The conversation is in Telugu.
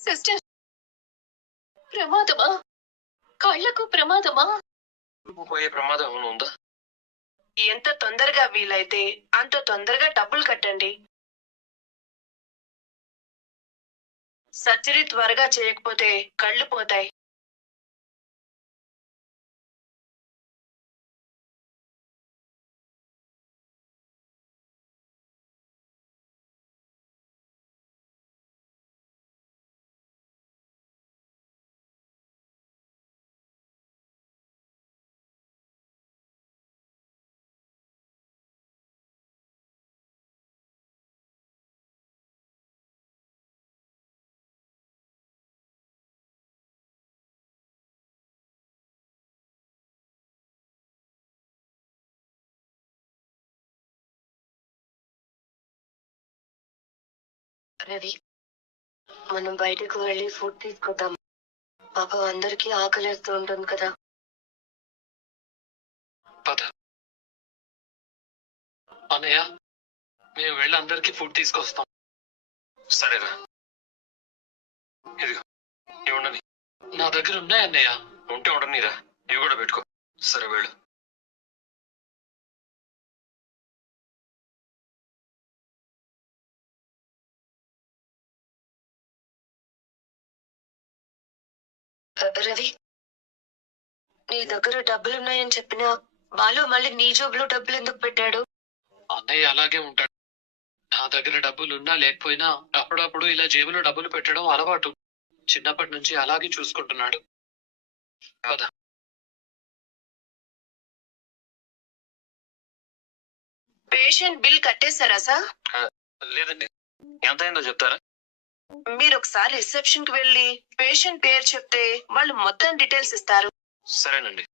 సిస్టర్, ప్రమాదమా? కళ్ళకు ప్రమాదమా? పోయే ప్రమాదం ఏమైనా ఉందా? ఎంత తొందరగా వీలైతే అంత తొందరగా డబ్బులు కట్టండి. సర్జరీ త్వరగా చేయకపోతే కళ్ళు పోతాయి. రవి, మనం బయటకు వెళ్ళి ఫుడ్ తీసుకుందాం. పాపం అందరికీ ఆకలిస్తూ ఉంటుంది కదా. పద అన్నయ్య, మేము వెళ్ళి అందరికి ఫుడ్ తీసుకొస్తాం. సరేరా, ఇదిగో ఇవి ఉండని. నా దగ్గర ఉన్నాయి అన్నయ్య. ఉంటే ఉండనిరా, ఇవి కూడా పెట్టుకో. సరే వెళ్ళు. రవి, నీ దగ్గర డబ్బులున్నాయని చెప్పినా బాలు మళ్ళీ నీ జోబులో డబ్బులు ఎందుకు పెట్టాడు? అన్నయ్య అలాగే ఉంటాడు. నా దగ్గర డబ్బులు ఉన్నా లేకపోయినా అప్పుడప్పుడు ఇలా జేబులో డబ్బులు పెట్టడం అలవాటు. చిన్నప్పటి నుంచి అలాగే చూసుకుంటున్నాడు. కదా. పేషెంట్ బిల్ కట్టేశారా సార్? లేదండి. ఎంత అయిందో చెప్తారా? మీరు ఒకసారి రిసెప్షన్ కి వెళ్ళి పేషెంట్ పేరు చెప్తే వాళ్ళు మొత్తం డీటెయిల్స్ ఇస్తారు. సరేనండి.